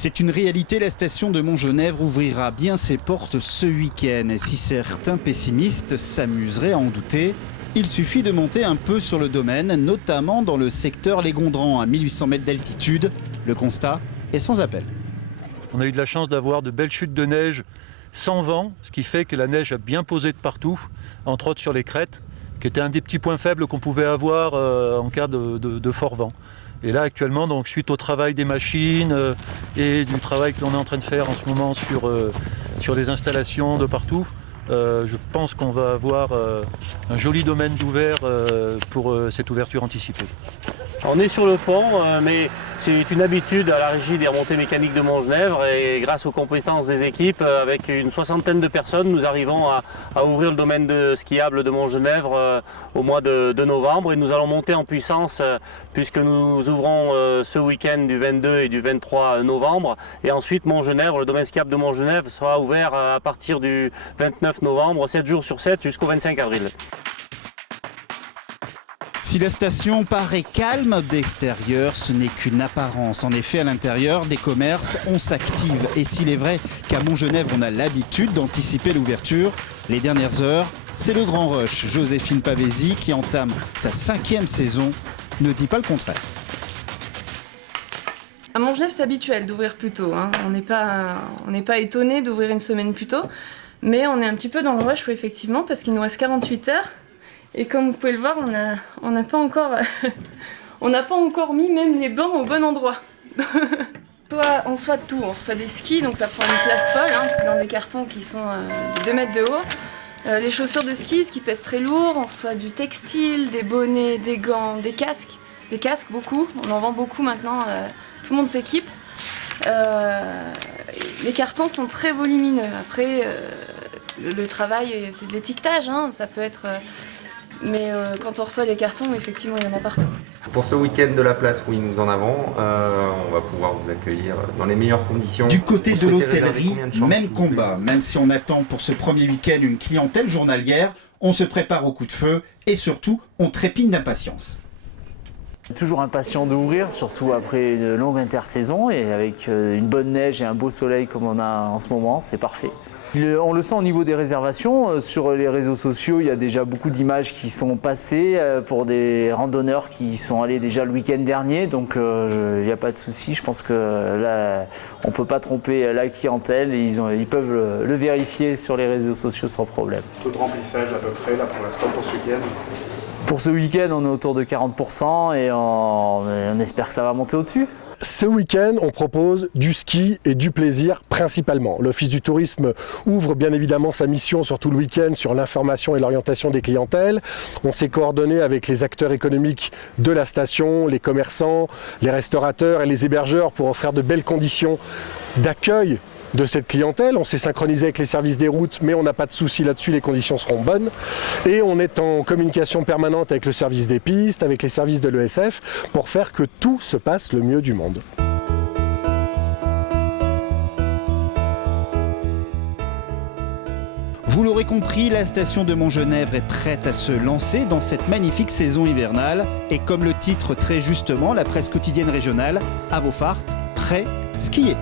C'est une réalité, la station de Montgenèvre ouvrira bien ses portes ce week-end. Et si certains pessimistes s'amuseraient à en douter, il suffit de monter un peu sur le domaine, notamment dans le secteur Les Gondrans, à 1800 mètres d'altitude. Le constat est sans appel. On a eu de la chance d'avoir de belles chutes de neige sans vent, ce qui fait que la neige a bien posé de partout, entre autres sur les crêtes, qui était un des petits points faibles qu'on pouvait avoir en cas de fort vent. Et là actuellement, donc, suite au travail des machines et du travail que l'on est en train de faire en ce moment sur les installations de partout, je pense qu'on va avoir un joli domaine d'ouvert pour cette ouverture anticipée. On est sur le pont, mais c'est une habitude à la régie des remontées mécaniques de Montgenèvre et grâce aux compétences des équipes, avec une soixantaine de personnes, nous arrivons à ouvrir le domaine skiable de Montgenèvre au mois de novembre et nous allons monter en puissance puisque nous ouvrons ce week-end du 22 et du 23 novembre et ensuite Montgenèvre, le domaine skiable de Montgenèvre sera ouvert à partir du 29 novembre, 7 jours sur 7 jusqu'au 25 avril. Si la station paraît calme d'extérieur, ce n'est qu'une apparence. En effet, à l'intérieur, des commerces, on s'active. Et s'il est vrai qu'à Montgenèvre, on a l'habitude d'anticiper l'ouverture, les dernières heures, c'est le grand rush. Joséphine Pavesi, qui entame sa 5e saison, ne dit pas le contraire. À Montgenèvre, c'est habituel d'ouvrir plus tôt. On n'est pas étonné d'ouvrir une semaine plus tôt. Mais on est un petit peu dans le rush, effectivement, parce qu'il nous reste 48 heures. Et comme vous pouvez le voir, on n'a pas encore mis même les bancs au bon endroit. On reçoit tout, on reçoit des skis, donc ça prend une place folle, c'est dans des cartons qui sont de 2 mètres de haut. Les chaussures de ski, ce qui pèse très lourd, on reçoit du textile, des bonnets, des gants, des casques beaucoup, on en vend beaucoup maintenant, tout le monde s'équipe. Les cartons sont très volumineux, après le travail c'est de l'étiquetage, ça peut être... Mais quand on reçoit les cartons, effectivement, il y en a partout. Pour ce week-end de la place, oui, nous en avons. On va pouvoir vous accueillir dans les meilleures conditions. Du côté de l'hôtellerie, même combat. Même si on attend pour ce premier week-end une clientèle journalière, on se prépare au coup de feu et surtout, on trépigne d'impatience. Toujours impatient d'ouvrir, surtout après une longue intersaison et avec une bonne neige et un beau soleil comme on a en ce moment, c'est parfait. On le sent au niveau des réservations. Sur les réseaux sociaux, il y a déjà beaucoup d'images qui sont passées pour des randonneurs qui sont allés déjà le week-end dernier. Donc il n'y a pas de souci. Je pense que là, on ne peut pas tromper la clientèle. Et ils peuvent le vérifier sur les réseaux sociaux sans problème. Taux de remplissage à peu près là pour l'instant pour ce week-end? Pour ce week-end, on est autour de 40% et on espère que ça va monter au-dessus. Ce week-end, on propose du ski et du plaisir principalement. L'Office du tourisme ouvre bien évidemment sa mission sur tout le week-end sur l'information et l'orientation des clientèles. On s'est coordonné avec les acteurs économiques de la station, les commerçants, les restaurateurs et les hébergeurs pour offrir de belles conditions d'accueil de cette clientèle. On s'est synchronisé avec les services des routes, mais on n'a pas de souci là-dessus, les conditions seront bonnes. Et on est en communication permanente avec le service des pistes, avec les services de l'ESF, pour faire que tout se passe le mieux du monde. Vous l'aurez compris, la station de Montgenèvre est prête à se lancer dans cette magnifique saison hivernale. Et comme le titre très justement, la presse quotidienne régionale, à vos farts, prêt, skier.